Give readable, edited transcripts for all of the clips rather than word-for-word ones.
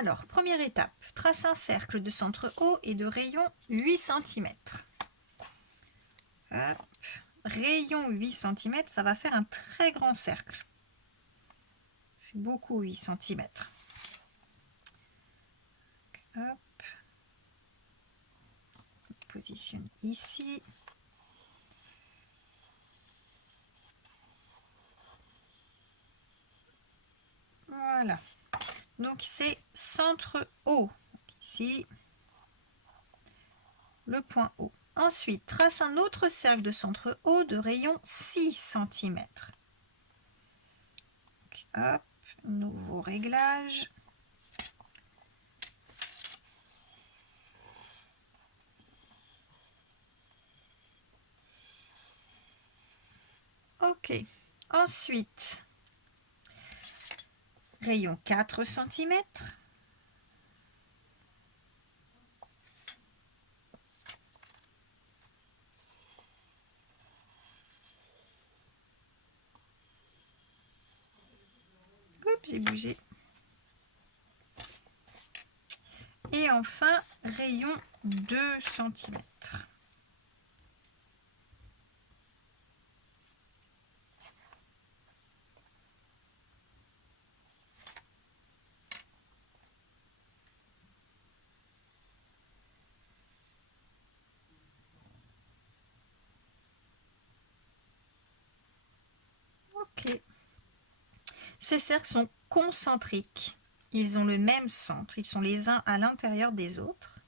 Alors, première étape, trace un cercle de centre haut et de rayon 8 cm. Hop. Rayon 8 cm, ça va faire un très grand cercle. C'est beaucoup 8 cm. Hop. On positionne ici. Voilà. Donc c'est centre haut. Ici, le point haut. Ensuite, trace un autre cercle de centre haut de rayon 6 cm. Hop, nouveau réglage. Ok. Ensuite, rayon 4 cm. Hop, j'ai bougé. Et enfin, rayon 2 cm. Ok. Ces cercles sont concentriques. Ils ont le même centre. Ils sont les uns à l'intérieur des autres.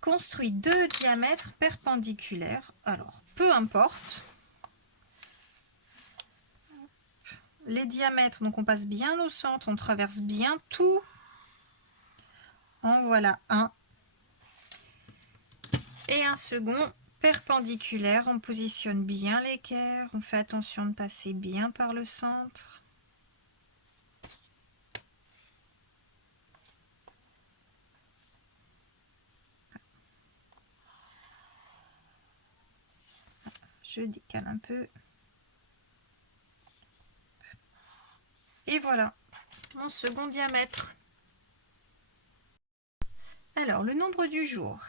Construit deux diamètres perpendiculaires. Alors, peu importe. Les diamètres, donc on passe bien au centre, on traverse bien tout. En voilà un. Et un second perpendiculaire. On positionne bien l'équerre. On fait attention de passer bien par le centre. Je décale un peu. Et voilà, mon second diamètre. Alors, le nombre du jour.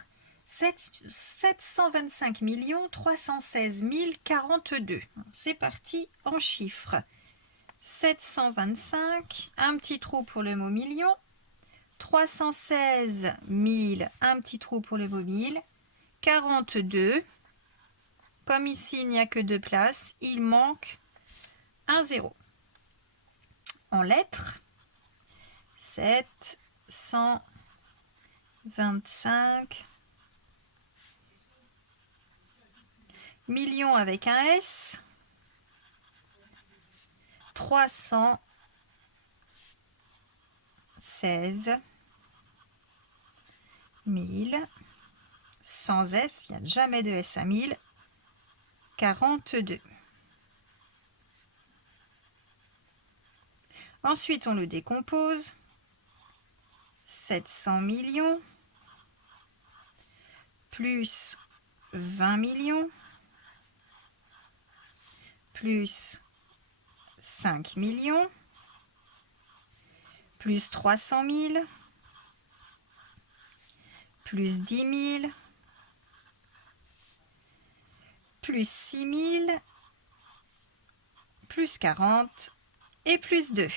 725 316 042. C'est parti en chiffres. 725, un petit trou pour le mot million. 316 000, un petit trou pour le mot 1000. 42. Comme ici, il n'y a que 2 places, il manque un 0. En lettres, 725 millions avec un S, 316 000, sans S, il n'y a jamais de S à 1000, 42. Ensuite, on le décompose. 700 millions plus 20 millions plus 5 millions plus 300 000 plus 10 000 plus 6 000 plus 40 et plus 2.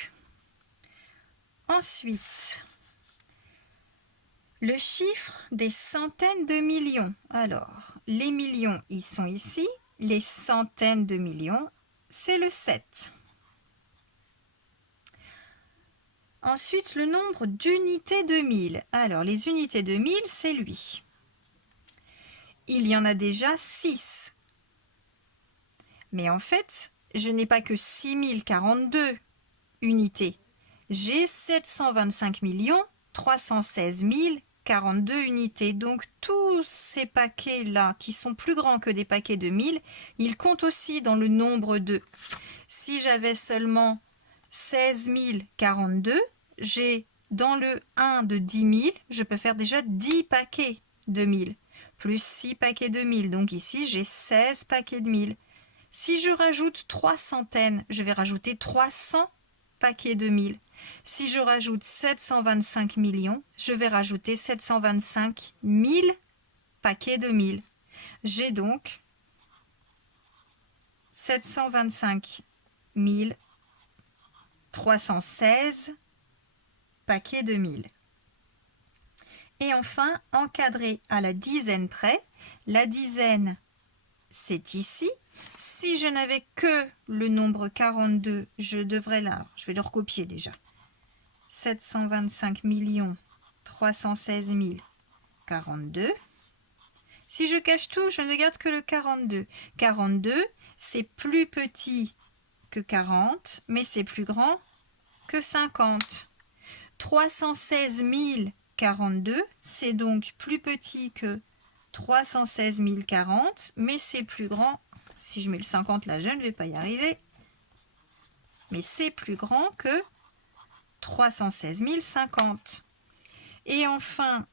Ensuite, le chiffre des centaines de millions. Alors, les millions, ils sont ici. Les centaines de millions, c'est le 7. Ensuite, le nombre d'unités de 1000. Alors, les unités de 1000, c'est lui. Il y en a déjà 6. Mais en fait, je n'ai pas que 6042 unités. J'ai 725 316 042 unités. Donc tous ces paquets-là, qui sont plus grands que des paquets de 1000, ils comptent aussi dans le nombre 2. Si j'avais seulement 16 042, j'ai dans le 1 de 10 000, je peux faire déjà 10 paquets de 1000, plus 6 paquets de 1000. Donc ici, j'ai 16 paquets de 1000. Si je rajoute 3 centaines, je vais rajouter 300 paquets de 1000. Si je rajoute 725 millions, je vais rajouter 725 000 paquets de 1000. J'ai donc 725 316 paquets de 1000. Et enfin, encadré à la dizaine près, la dizaine, c'est ici. Si je n'avais que le nombre 42, je devrais là, je vais le recopier déjà. 725 316 042. Si je cache tout, je ne garde que le 42. 42, c'est plus petit que 40, mais c'est plus grand que 50. 316 042, c'est donc plus petit que 316 040, mais c'est plus grand. Si je mets le 50 là, je ne vais pas y arriver. Mais c'est plus grand que 316 050. Et enfin,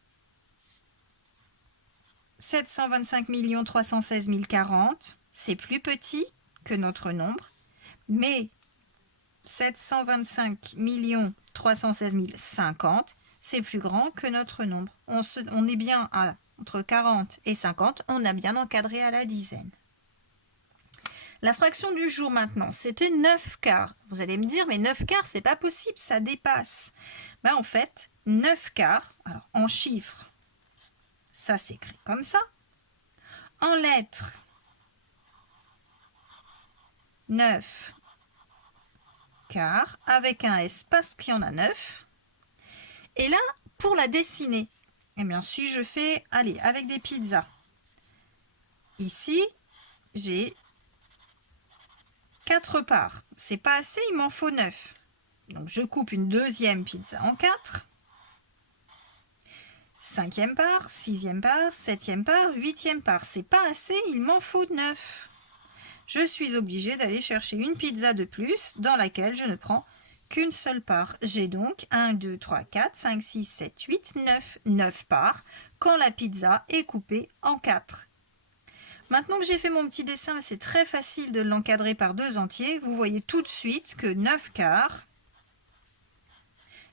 725 316 040, c'est plus petit que notre nombre, mais 725 316 050, c'est plus grand que notre nombre. On est bien à entre 40 et 50, on a bien encadré à la dizaine. La fraction du jour maintenant, c'était 9 quarts. Vous allez me dire, mais 9 quarts, c'est pas possible, ça dépasse. Ben, en fait, 9 quarts, alors en chiffres, ça s'écrit comme ça. En lettres, 9 quarts, avec un S parce qu'il y en a 9. Et là, pour la dessiner, eh bien, si je fais, allez, avec des pizzas, ici, j'ai 4 parts. C'est pas assez, il m'en faut 9. Donc, je coupe une deuxième pizza en 4. 5e part, 6e part, 7e part, 8e part. C'est pas assez, il m'en faut 9. Je suis obligée d'aller chercher une pizza de plus dans laquelle je ne prends qu'une seule part. J'ai donc 1, 2, 3, 4, 5, 6, 7, 8, 9. 9 parts quand la pizza est coupée en 4. Maintenant que j'ai fait mon petit dessin, c'est très facile de l'encadrer par 2 entiers. Vous voyez tout de suite que 9 quarts,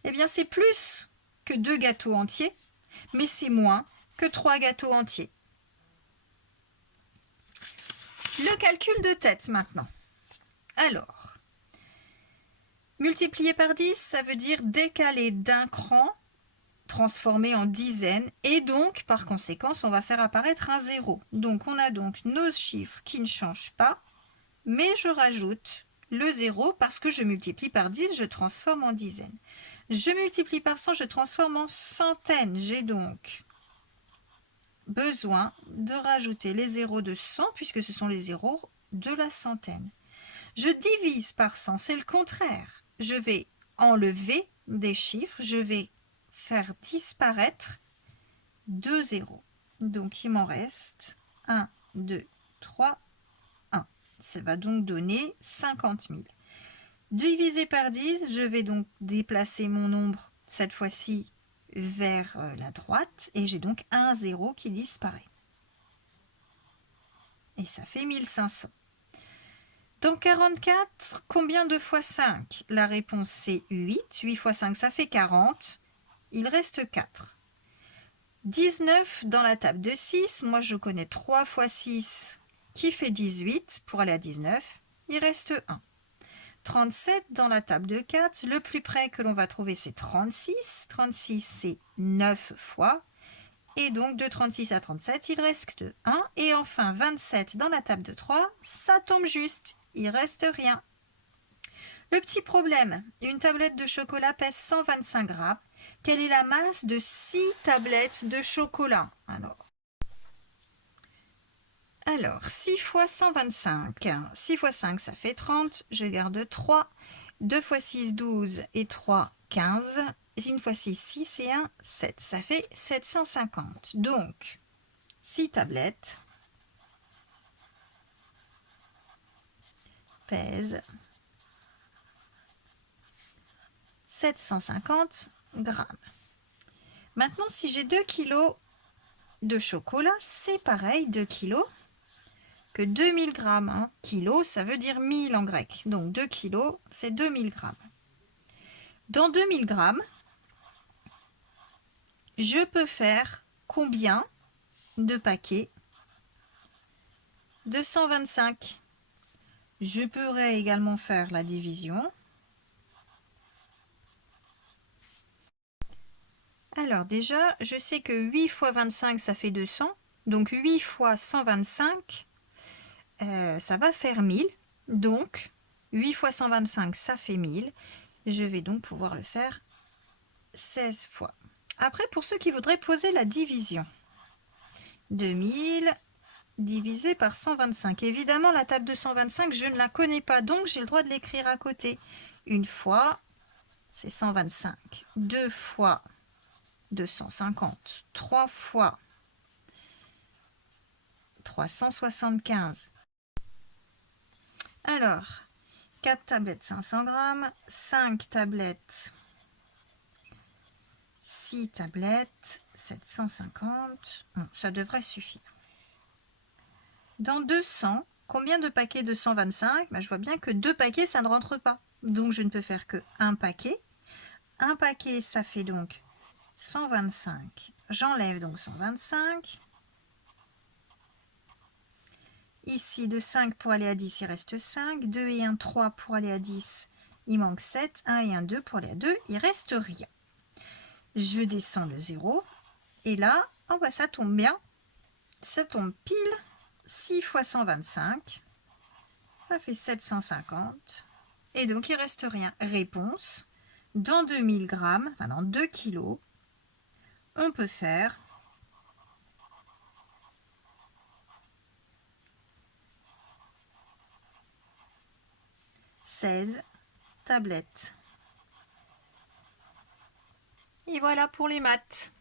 eh bien c'est plus que 2 gâteaux entiers, mais c'est moins que 3 gâteaux entiers. Le calcul de tête maintenant. Alors, multiplier par 10, ça veut dire décaler d'un cran, transformer en dizaines, et donc, par conséquence, on va faire apparaître un 0. Donc, on a donc nos chiffres qui ne changent pas, mais je rajoute le 0 parce que je multiplie par 10, je transforme en dizaines. Je multiplie par 100, je transforme en centaines. J'ai donc besoin de rajouter les zéros de 100 puisque ce sont les zéros de la centaine. Je divise par 100, c'est le contraire. Je vais enlever des chiffres, je vais faire disparaître 2 zéros. Donc il m'en reste 1, 2, 3, 1. Ça va donc donner 50 000. Divisé par 10, je vais donc déplacer mon nombre, cette fois-ci, vers la droite, et j'ai donc un 0 qui disparaît. Et ça fait 1500. Dans 44, combien de fois 5? La réponse c'est 8. 8 fois 5, ça fait 40. Il reste 4. 19 dans la table de 6. Moi, je connais 3 fois 6 qui fait 18. Pour aller à 19, il reste 1. 37 dans la table de 4. Le plus près que l'on va trouver, c'est 36. 36, c'est 9 fois. Et donc, de 36 à 37, il reste 1. Et enfin, 27 dans la table de 3, ça tombe juste. Il reste rien. Le petit problème, une tablette de chocolat pèse 125 grammes. Quelle est la masse de 6 tablettes de chocolat? Alors, 6 fois 125. 6 fois 5, ça fait 30. Je garde 3. 2 fois 6, 12. Et 3, 15. 1 fois 6, 6 et 1, 7. Ça fait 750. Donc, 6 tablettes pèsent 750 grammes. Maintenant, si j'ai 2 kilos de chocolat, c'est pareil, 2 kilos, que 2000 grammes. Kilo, ça veut dire 1000 en grec. Donc 2 kilos, c'est 2000 grammes. Dans 2000 grammes, je peux faire combien de paquets de 125? Je pourrais également faire la division. Alors déjà, je sais que 8 fois 25, ça fait 200. Donc 8 fois 125, ça va faire 1000. Donc 8 fois 125, ça fait 1000. Je vais donc pouvoir le faire 16 fois. Après, pour ceux qui voudraient poser la division, 2000 divisé par 125. Évidemment, la table de 125, je ne la connais pas, donc j'ai le droit de l'écrire à côté. Une fois, c'est 125. Deux fois, 250. Trois fois, 375. Alors, 4 tablettes 500 grammes, 5 tablettes, 6 tablettes, 750. Bon, ça devrait suffire. Dans 200, combien de paquets de 125? Je vois bien que 2 paquets, ça ne rentre pas. Donc, je ne peux faire que un paquet. Un paquet, ça fait donc 125. J'enlève donc 125. Ici, de 5 pour aller à 10, il reste 5. 2 et 1, 3 pour aller à 10, il manque 7. 1 et 1, 2 pour aller à 2, il reste rien. Je descends le 0. Et là, oh bah ça tombe bien. Ça tombe pile 6 fois 125. Ça fait 750. Et donc, il reste rien. Réponse, dans 2000 grammes, enfin dans 2 kilos, on peut faire 16 tablettes. Et voilà pour les maths.